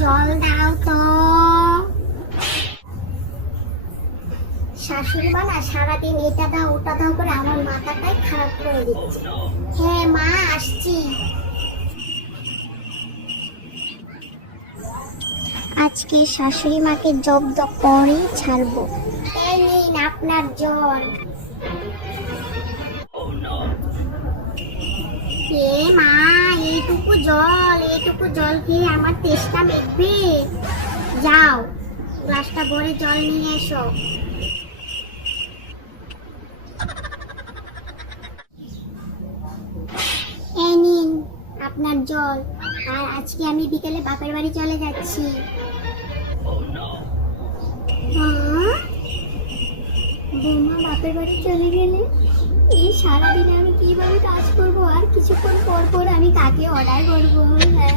জল দাও তো। শাশুড়ি মা না সারাদিন এটা দাও ওটা দাও করে আমার মাথাটাই খারাপ করে দিচ্ছে। হ্যাঁ মা, আসছি। আজকে শাশুড়ি মাকে জব্দ করেই ছাড়বো। এই নিন আপনার জল। এ মা, এইটুকু জল খেয়ে আমার তেষ্টা মিটবে? যাও গ্লাসটা ভরে জল নিয়ে এসো। এই নিন আপনার জল। আর আজকে আমি বিকেলে বাপের বাড়ি চলে যাচ্ছি। বৌমা বাপের বাড়ি চলে গেলে এই সারাদিনে আমি কিভাবে কাজ করবো? আর কিছুক্ষণ পর পর আমি কাকে অর্ডার করবো? হ্যাঁ